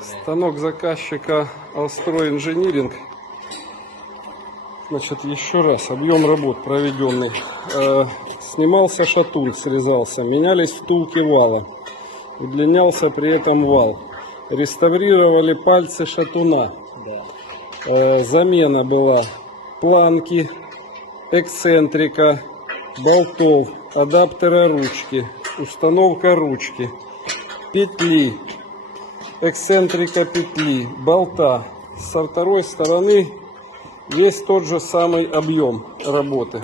Станок заказчика Алстрой Инжиниринг. Значит, еще раз, объем работ проведенный. Снимался шатун, срезался, менялись втулки вала, удлинялся при этом вал. Реставрировали пальцы шатуна. Замена была планки, эксцентрика, болтов, адаптера ручки, установка ручки, петли, эксцентрика петли, болта. Со второй стороны весь тот же самый объем работы.